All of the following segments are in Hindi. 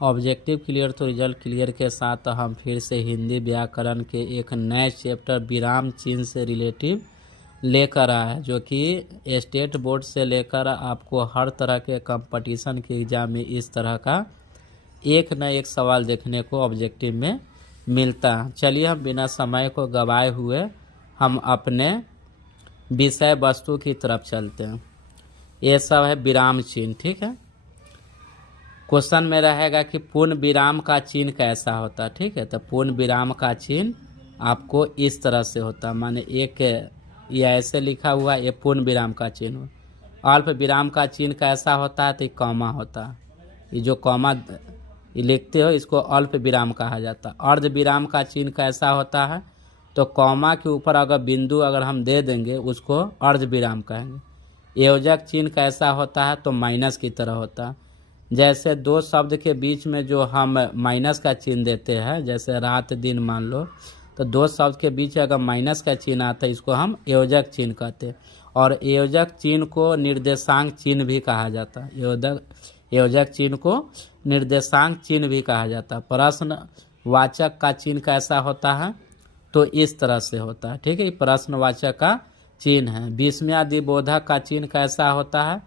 ऑब्जेक्टिव क्लियर तो रिजल्ट क्लियर के साथ हम फिर से हिंदी व्याकरण के एक नए चैप्टर विराम चिन्ह से रिलेटिव लेकर आए, जो कि स्टेट बोर्ड से लेकर आपको हर तरह के कंपटीशन के एग्जाम में इस तरह का एक न एक सवाल देखने को ऑब्जेक्टिव में मिलता है। चलिए हम बिना समय को गवाए हुए हम अपने विषय वस्तु की तरफ चलते हैं। ये सब है विराम चिन्ह, ठीक है। क्वेश्चन में रहेगा कि पूर्ण विराम का चिन्ह कैसा होता है, ठीक है। तो पूर्ण विराम का चिन्ह आपको इस तरह से होता है, माने एक ये ऐसे लिखा हुआ ये पूर्ण विराम का चिन्ह। अल्प विराम का चिन्ह कैसा होता है, तो ये कॉमा होता है। ये जो कॉमा ये लिखते हो इसको अल्प विराम कहा जाता है। अर्ध विराम का चिन्ह कैसा होता है, तो कॉमा के ऊपर अगर बिंदु अगर हम दे देंगे उसको अर्ध विराम कहेंगे। योजक चिन्ह कैसा होता है, तो माइनस की तरह होता है। जैसे दो शब्द के बीच में जो हम माइनस का चिन्ह देते हैं, जैसे रात दिन मान लो, तो दो शब्द के बीच अगर माइनस का चिन्ह आता है इसको हम योजक चिन्ह कहते हैं। और योजक चिन्ह को निर्देशांक चिन्ह भी कहा जाता है। योजक चिन्ह को निर्देशांक चिन्ह भी कहा जाता है। प्रश्नवाचक का चिन्ह कैसा होता है, तो इस तरह से होता है, ठीक है। प्रश्नवाचक का चिन्ह है। विस्मयादिबोधक का चिन्ह कैसा होता है,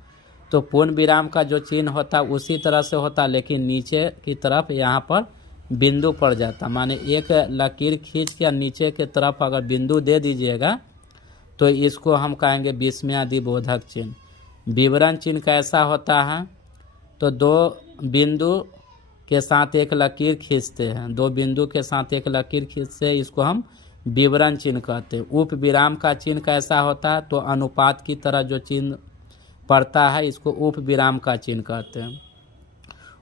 तो पूर्ण विराम का जो चिन्ह होता है उसी तरह से होता है, लेकिन नीचे की तरफ यहाँ पर बिंदु पड़ जाता, माने एक लकीर खींच के नीचे की तरफ अगर बिंदु दे दीजिएगा तो इसको हम कहेंगे विस्मयादिबोधक चिन्ह। विवरण चिन्ह कैसा होता है, तो दो बिंदु के साथ एक लकीर खींचते हैं, दो बिंदु के साथ एक लकीर खींचते, इसको हम विवरण चिन्ह कहते हैं। उप विराम का चिन्ह कैसा होता है, तो अनुपात की तरह जो चिन्ह पड़ता है इसको उप विराम का चिन्ह कहते हैं।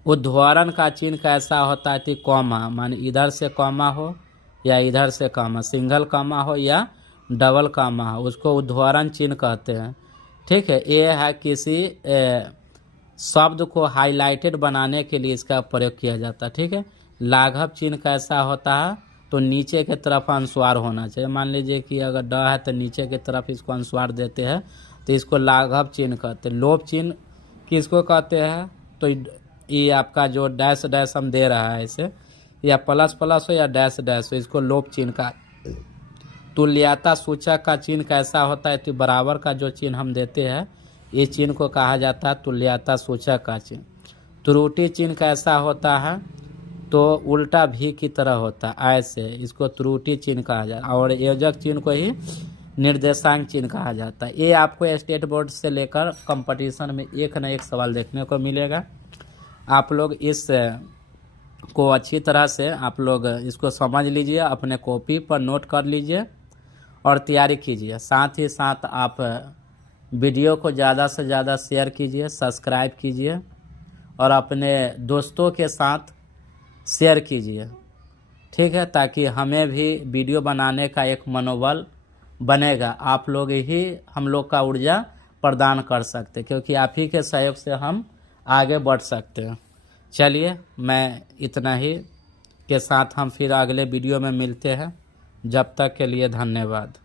उद्धरण का चिन्ह कैसा होता है, तो कॉमा, माने इधर से कॉमा हो या इधर से कॉमा, सिंगल कॉमा हो या डबल कॉमा हो, उसको उद्धरण चिन्ह कहते हैं, ठीक है। ये है किसी शब्द को हाईलाइटेड बनाने के लिए इसका प्रयोग किया जाता है, ठीक है। लाघव चिन्ह कैसा होता है, तो नीचे के तरफ अनुस्वार होना चाहिए। मान लीजिए कि अगर ड है तो नीचे की तरफ इसको अनुस्वार देते हैं तो इसको लाघव चिन्ह कहते हैं। लोप चिन्ह किसको कहते हैं, तो ये आपका जो डैश डैश हम दे रहा है इसे, या प्लस प्लस हो या डैश डैश हो, इसको लोप चिन्ह का। तुल्यता सूचक का चिन्ह कैसा होता है, तो बराबर का जो चिन्ह हम देते हैं ये चिन्ह को कहा जाता है तुल्यता सूचक का चिन्ह। त्रुटि चिन्ह कैसा होता है, तो उल्टा भी की तरह होता है, ऐसे इसको त्रुटि चिन्ह कहा जाता है। और योजक चिन्ह को ही निर्देशांक चिन्ह कहा जाता है। ये आपको स्टेट बोर्ड से लेकर कंपटीशन में एक न एक सवाल देखने को मिलेगा। आप लोग इस को अच्छी तरह से आप लोग इसको समझ लीजिए, अपने कॉपी पर नोट कर लीजिए और तैयारी कीजिए। साथ ही साथ आप वीडियो को ज़्यादा से ज़्यादा शेयर कीजिए, सब्सक्राइब कीजिए और अपने दोस्तों के साथ शेयर कीजिए, ठीक है, ताकि हमें भी वीडियो बनाने का एक मनोबल बनेगा। आप लोग ही हम लोग का ऊर्जा प्रदान कर सकते, क्योंकि आप ही के सहयोग से हम आगे बढ़ सकते हैं। चलिए, मैं इतना ही के साथ हम फिर अगले वीडियो में मिलते हैं। जब तक के लिए धन्यवाद।